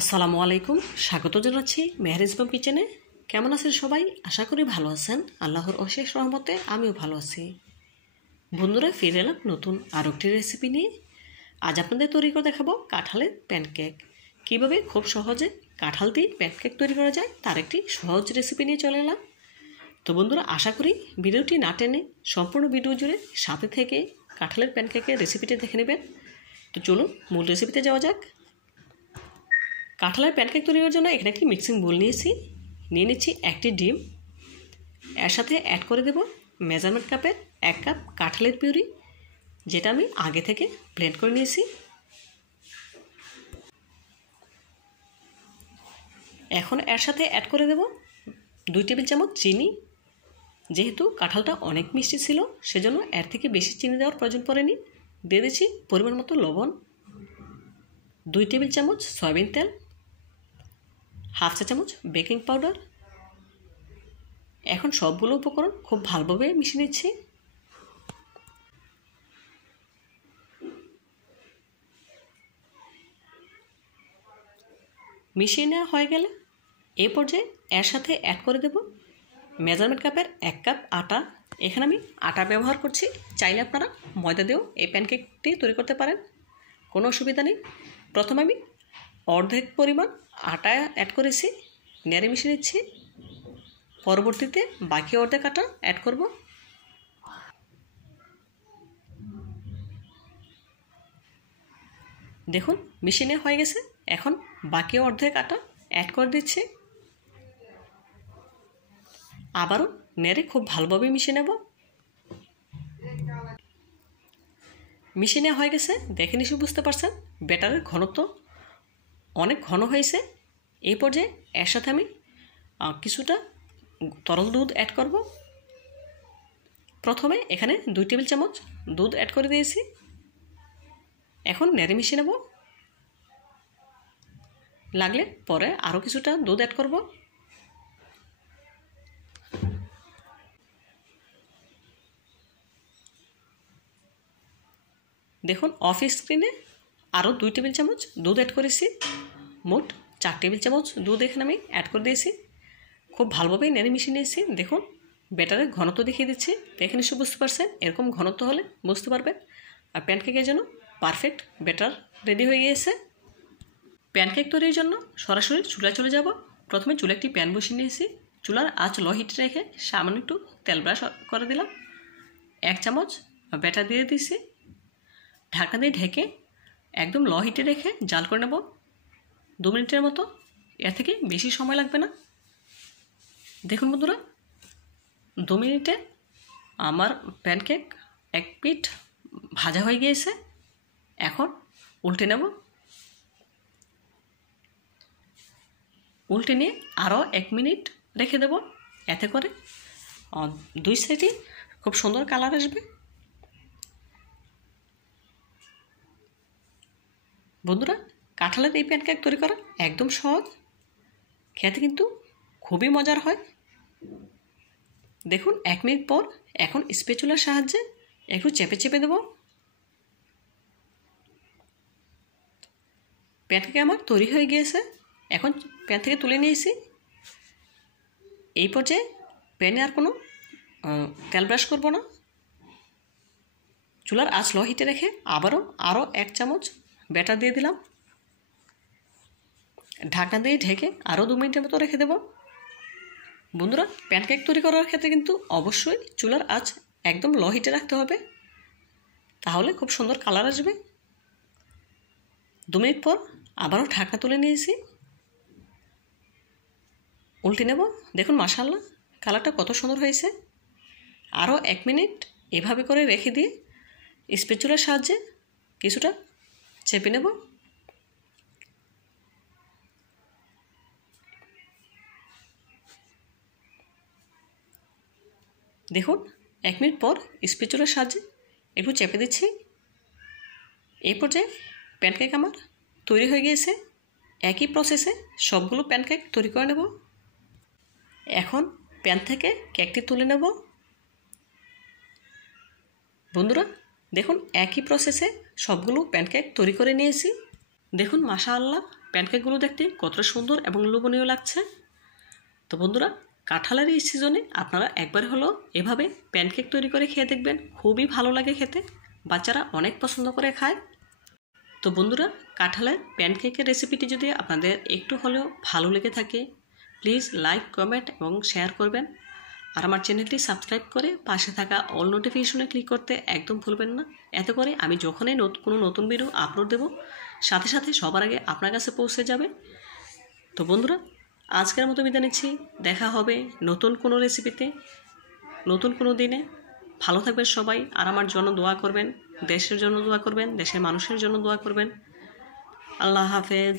আসসালামু আলাইকুম, স্বাগত জানাচ্ছি মেহরিজ বাম কিচেনে। কেমন আছেন সবাই? আশা করি ভালো আছেন। আল্লাহর অশেষ রহমতে আমিও ভালো আছি। বন্ধুরা, ফিরে এলাম নতুন আরও একটি রেসিপি নিয়ে। আজ আপনাদের তৈরি করে দেখাবো কাঁঠালের প্যানকেক। কীভাবে খুব সহজে কাঁঠাল দিয়ে প্যানকেক তৈরি করা যায় তার একটি সহজ রেসিপি নিয়ে চলে এলাম। তো বন্ধুরা, আশা করি ভিডিওটি না টেনে সম্পূর্ণ ভিডিও জুড়ে সাথে থেকে কাঁঠালের প্যানকেকের রেসিপিটি দেখে নেবেন। তো চলুন মূল রেসিপিতে যাওয়া যাক। কাঁঠালের প্যানকেক তৈরি করার জন্য এখানে একটি মিক্সিং বোল নিয়ে নিচ্ছি একটি ডিম। এর সাথে অ্যাড করে দেব মেজারমেন্ট কাপের 1 কাপ কাঁঠালের পিউরি, যেটা আমি আগে থেকে ব্লেন্ড করে নিয়েছি। এখন এর সাথে অ্যাড করে দেব 2 টেবিল চামচ চিনি। যেহেতু কাঁঠালটা অনেক মিষ্টি ছিল সেজন্য এর থেকে বেশি চিনি দেওয়ার প্রয়োজন পড়েনি। দিয়ে দিচ্ছি পরিমাণ মতো লবণ, 2 টেবিল চামচ সয়াবিন তেল, 1/2 চা চামচ বেকিং পাউডার। এখন সবগুলো উপকরণ খুব ভালোভাবে মিশিয়ে নিচ্ছি। মিশিয়ে নেওয়া হয়ে গেলে এই পর্যায়ে এর সাথে অ্যাড করে দেব মেজারমেন্ট কাপের 1 কাপ আটা। এখানে আমি আটা ব্যবহার করছি, চাইলে আপনারা ময়দা দিয়েও এই প্যানকেকটি তৈরি করতে পারেন, কোনো অসুবিধা নেই। প্রথমে আমি অর্ধেক পরিমাণ আটা অ্যাড করেছি, নেড়ে মিশিয়ে নিচ্ছি। পরবর্তীতে বাকি অর্ধেক আটা অ্যাড করব। দেখুন মিশিয়ে নেওয়া হয়ে গেছে। এখন বাকি অর্ধেক আটা অ্যাড করে দিচ্ছি। আবারও নেড়ে খুব ভালোভাবে মিশিয়ে নেব। মিশিয়ে নেওয়া হয়ে গেছে, দেখে নিশ্চয়ই বুঝতে পারছেন ব্যাটারের ঘনত্ব অনেক ঘন হয়েছে। এই পর্যায়ে এর সাথে আমি কিছুটা তরল দুধ অ্যাড করব। প্রথমে এখানে 2 টেবিল চামচ দুধ অ্যাড করে দিয়েছি। এখন নেড়ে মিশিয়ে নেব। লাগলে পরে আরও কিছুটা দুধ অ্যাড করব। দেখুন অফ স্ক্রিনে আরও 2 টেবিল চামচ দুধ অ্যাড করেছি। মোট 4 টেবিল চামচ দুধ এখানে আমি অ্যাড করে দিয়েছি। খুব ভালোভাবে নেড়ে মিশিয়ে নিয়েছি। দেখুন ব্যাটারের ঘনত্ব দেখিয়ে দিচ্ছি, দেখে নিশ্চয়ই বুঝতে পারছেন। এরকম ঘনত্ব হলে বুঝতে পারবেন আর প্যানকেকের জন্য পারফেক্ট ব্যাটার রেডি হয়ে গিয়েছে। প্যানকেক তৈরির জন্য সরাসরি চুলায় চলে যাব। প্রথমে চুলে একটি প্যান বসিয়ে নিয়েছি। চুলার আঁচ লো হিটে রেখে সামান্য একটু তেল ব্রাশ করে দিলাম। 1 চামচ ব্যাটার দিয়ে দিয়েছি। ঢাকা দিয়ে ঢেকে একদম লো হিটে রেখে জাল করে নেব 2 মিনিটের মতো। এর থেকে বেশি সময় লাগবে না। দেখুন বন্ধুরা, 2 মিনিটে আমার প্যানকেক এক পিঠ ভাজা হয়ে গিয়েছে। এখন উল্টে নেব। উল্টে নিয়ে আরও 1 মিনিট রেখে দেব। এতে করে 2 সাইডে খুব সুন্দর কালার আসবে। বন্ধুরা, কাঁঠালের এই প্যানকেক তৈরি করা একদম সহজ, খেতে কিন্তু খুবই মজার হয়। দেখুন 1 মিনিট পর এখন স্প্যাচুলার সাহায্যে একটু চেপে চেপে দেব। প্যানকেক আমার তৈরি হয়ে গিয়েছে। এখন প্যান থেকে তুলে নিয়েছি। এই পর্যায়ে প্যানে আর কোনো তেল ব্রাশ করব না। চুলার আঁচ লো হিটে রেখে আরও 1 চামচ ব্যাটার দিয়ে দিলাম। ঢাকনা দিয়ে ঢেকে আরও 2 মিনিটের মতো রেখে দেব। বন্ধুরা, প্যানকেক তৈরি করার ক্ষেত্রে কিন্তু অবশ্যই চুলার আঁচ একদম লো হিটে রাখতে হবে, তাহলে খুব সুন্দর কালার আসবে। 2 মিনিট পর আবারও ঢাকনা তুলে নিয়েছি। উল্টে নেব। দেখুন মাশাআল্লাহ কালারটা কত সুন্দর হয়েছে। আরও 1 মিনিট এভাবে করে রেখে দিয়ে স্প্যাচুলার সাহায্যে কিছুটা চেপে নেব। দেখুন 1 মিনিট পর স্প্যাচুলার সাহায্যে একটু চেপে দিচ্ছি। এই পর্যায়ে প্যানকেক আমার তৈরি হয়ে গিয়েছে। একই প্রসেসে সবগুলো প্যানকেক তৈরি করে নেব। এখন প্যান থেকে কেকটি তুলে নেব। বন্ধুরা দেখুন একই প্রসেসে সবগুলো প্যানকেক তৈরি করে নিয়েছি। দেখুন মাশাআল্লাহ প্যানকেকগুলো দেখতে কতটা সুন্দর এবং লোভনীয় লাগছে। তো বন্ধুরা, কাঁঠালের এই সিজনে আপনারা একবার হলো এভাবে প্যানকেক তৈরি করে খেয়ে দেখবেন, খুবই ভালো লাগে খেতে, বাচ্চারা অনেক পছন্দ করে খায়। তো বন্ধুরা, কাঁঠালের প্যানকেকের রেসিপিটি যদি আপনাদের একটু হলেও ভালো লেগে থাকে, প্লিজ লাইক, কমেন্ট এবং শেয়ার করবেন। আর আমার চ্যানেলটি সাবস্ক্রাইব করে পাশে থাকা অল নোটিফিকেশনে ক্লিক করতে একদম ভুলবেন না। এতে করে আমি যখনই কোনো নতুন ভিডিও আপলোড দেব, সাথে সাথে সবার আগে আপনার কাছে পৌঁছে যাবে। তো বন্ধুরা, আজকের মতো বিদায় নিচ্ছি। দেখা হবে নতুন কোনো রেসিপিতে, নতুন কোনো দিনে। ভালো থাকবেন সবাই, আর আমার জন্য দোয়া করবেন, দেশের জন্য দোয়া করবেন, দেশের মানুষের জন্য দোয়া করবেন। আল্লাহ হাফেজ।